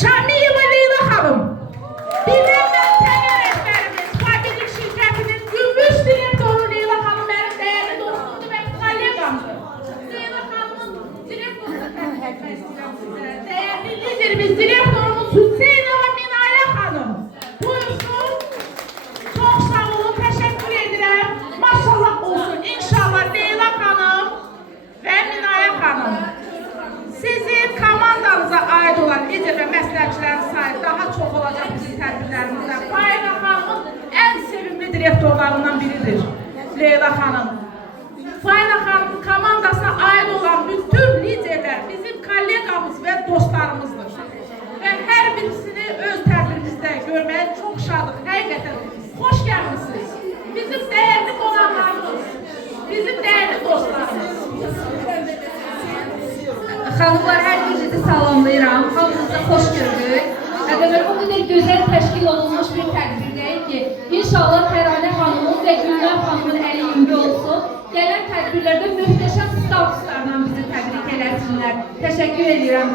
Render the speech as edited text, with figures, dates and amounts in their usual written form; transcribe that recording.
Şamiyeva Leyla Hanım, bilinmez temel rehberimiz, Fakilik şirketinin gümüş direktörü Leyla Hanım benim değerli dostumdur ve kollegamdır. Leyla Hanım'ın direktörü değerli liderimiz, direktörümüz Hüseyinova Minaye Hanım. Buyursun, çok sağ olun, teşekkür ederim. Maşallah olsun, inşallah Leyla Hanım ve Minaye Hanım. Sizin komandanıza ait olan lider ve məsləhətçilərin sayı daha çox olacaq bizim tədbirlərimizdə. Faina Hanımın ən sevimli direktorlarından biridir Leyla Hanım. Faina Hanımın komandasına ait olan bütün liderlər bizim kollegamız və dostlarımızdır. Və hər birisini öz tədbirimizdə görməyə çox şadıq. Həqiqətən xoş gəlmişsiniz. Bizim dəyərli qonaqlarımız, bizim dəyərli dostlarımız. Xanımlar, hər birinizi salamlayıram. Hamınızı xoş gördük. Demək, o qədər gözəl təşkil olunmuş bir tədbirdəyik ki, inşallah Təranə xanımın və Gülnar xanımın əli yüngü olsun. Gələn tədbirlərdə möhtəşəm statuslarla bizi təbrik eləsinlər. Təşəkkür edirəm.